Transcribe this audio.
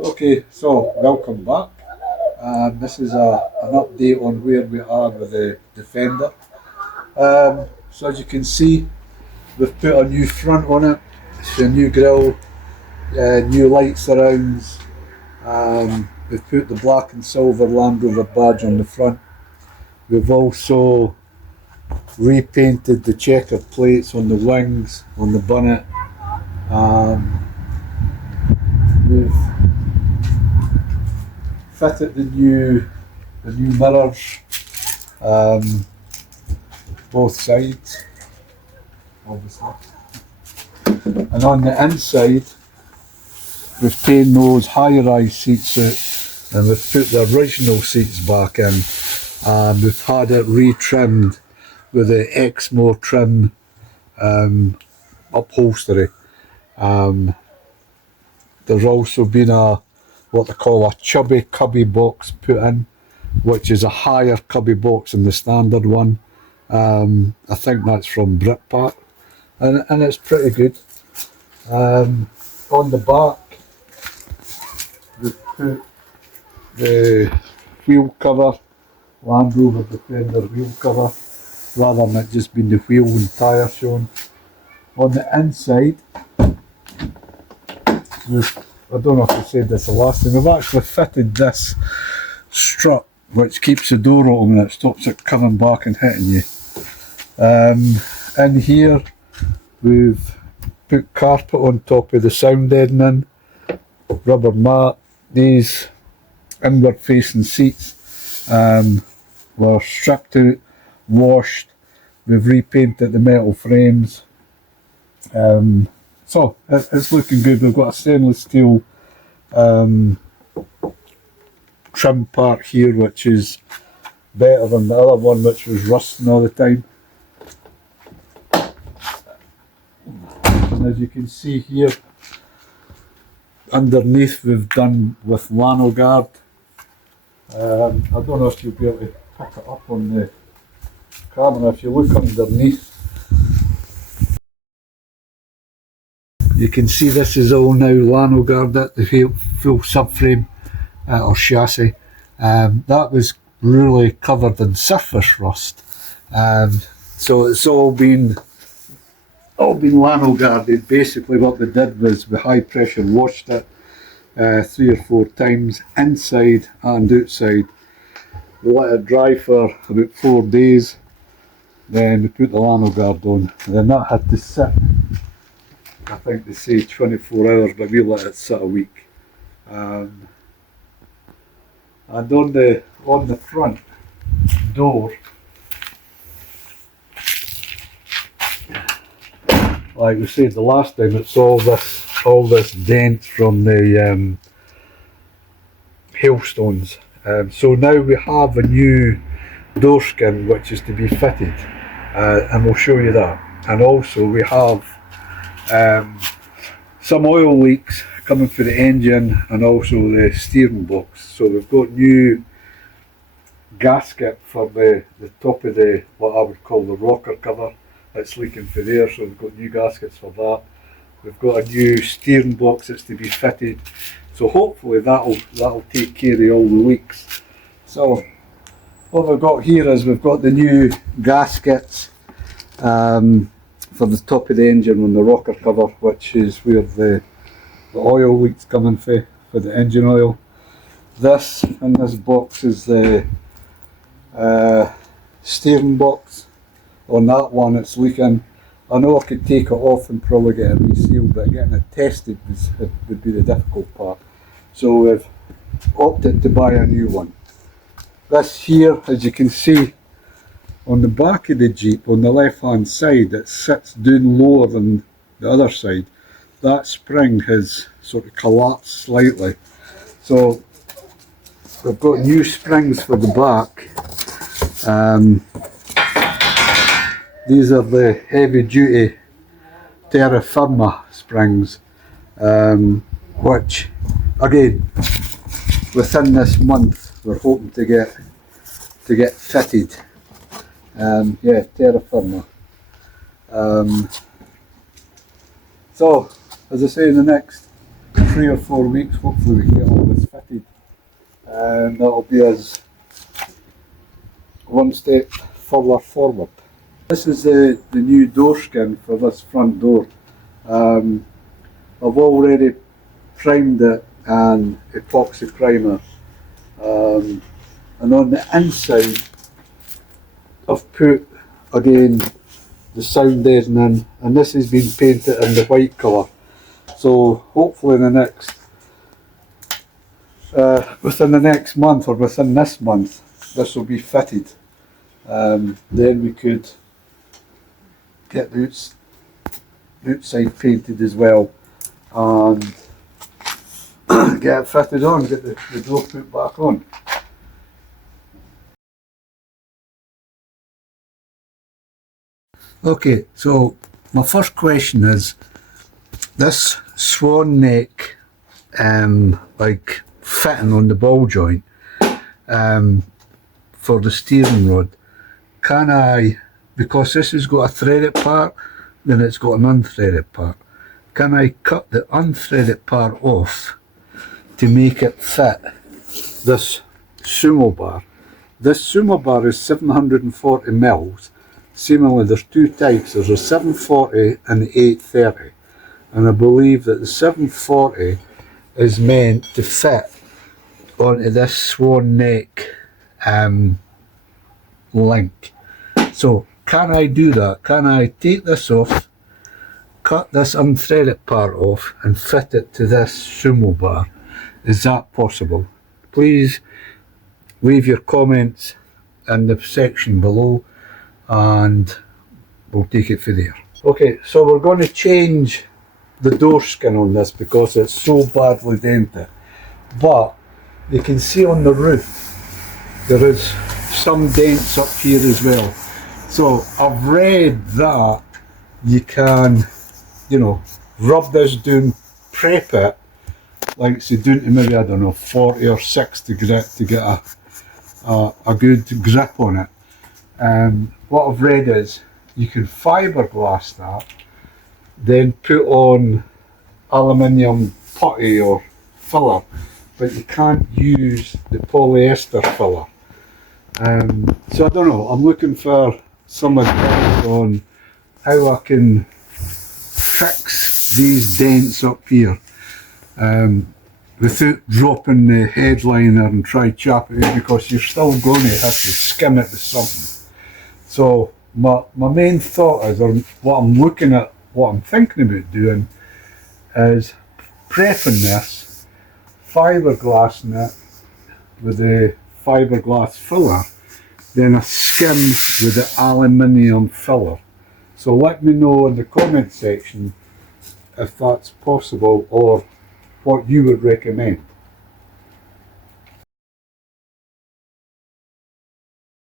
Okay, so welcome back. This is an update on where we are with the Defender. So as you can see, we've put a new front on it, it's a new grille, new light surrounds. We've put the black and silver Land Rover badge on the front. We've also repainted the checkered plates on the wings, on the bonnet. Um, we've fitted the new mirrors, um, both sides, obviously. And on the inside, we've taken those high-rise seats out and we've put the original seats back in, and we've had it retrimmed with the Exmoor trim upholstery. There's also been what they call a chubby cubby box put in, which is a higher cubby box than the standard one. I think that's from Britpart, and it's pretty good. On the back, we've put the wheel cover, Land Rover Defender wheel cover, rather than it just being the wheel and tyre shown. On the inside, I don't know if I said this the last time, we've actually fitted this strut which keeps the door open and it stops it coming back and hitting you. In here, we've put carpet on top of the sound deadening, rubber mat. These inward facing seats were stripped out, washed. We've repainted the metal frames. So it's looking good. We've got a stainless steel trim part here, which is better than the other one, which was rusting all the time. And as you can see here, underneath we've done with Lano Guard. I don't know if you'll be able to pick it up on the camera. If you look underneath, you can see this is all now Lano Guard at the full subframe or chassis. That was really covered in surface rust. So it's all been Lano Guarded. Basically what they did was we high pressure washed it 3 or 4 times inside and outside. We let it dry for about 4 days, then we put the Lano Guard on, and then that had to sit, I think they say 24 hours, but we let it sit a week. And on the front door, like we said the last time, it's all this dent from the hailstones. So now we have a new door skin which is to be fitted, and we'll show you that. And also we have some oil leaks coming for the engine and also the steering box. So we've got new gasket for the top of the, what I would call the rocker cover. It's leaking for there, so we've got new gaskets for that. We've got a new steering box that's to be fitted. So hopefully that'll take care of all the leaks. So what we've got here is we've got the new gaskets for the top of the engine on the rocker cover, which is where the oil leaks coming for the engine oil. This in this box is the steering box. On that one it's leaking. I know I could take it off and probably get it resealed, but getting it tested would be the difficult part. So we've opted to buy a new one. This here, as you can see, on the back of the Jeep, on the left hand side, it sits down lower than the other side. That spring has sort of collapsed slightly. So we've got new springs for the back. These are the heavy duty Terra Firma springs, which again within this month we're hoping to get fitted. Yeah, Terra Firma. So as I say, in the next 3 or 4 weeks, hopefully we can get all this fitted, and that'll be us one step further forward. This is the new door skin for this front door. I've already primed it and epoxy primer, and on the inside I've put again the sound deadening, and this has been painted in the white colour. So hopefully in the next within the next month, or within this month, this will be fitted. Then we could get the outside painted as well, and get it fitted on, get the door put back on. Okay, so my first question is, this swan neck like fitting on the ball joint for the steering rod, can I, because this has got a threaded part, then it's got an unthreaded part, can I cut the unthreaded part off to make it fit this sumo bar? This sumo bar is 740 mils. Seemingly there's two types, there's a 740 and the 830, and I believe that the 740 is meant to fit onto this swan neck link. So can I do that? Can I take this off, cut this unthreaded part off and fit it to this sumo bar? Is that possible? Please leave your comments in the section below and we'll take it from there. Okay, so we're going to change the door skin on this because it's so badly dented, but you can see on the roof there is some dents up here as well. So I've read that you can, you know, rub this down, prep it like say down to maybe, I don't know, 40 or 60 grit to get a good grip on it. What I've read is you can fiberglass that, then put on aluminium putty or filler, but you can't use the polyester filler. So I don't know, I'm looking for some advice on how I can fix these dents up here without dropping the headliner and try chapping it, because you're still going to have to skim it with something. So my main thought is, or what I'm looking at, what I'm thinking about doing, is prepping this, fiberglassing it with the fiberglass filler, then a skim with the aluminium filler. So let me know in the comment section if that's possible or what you would recommend.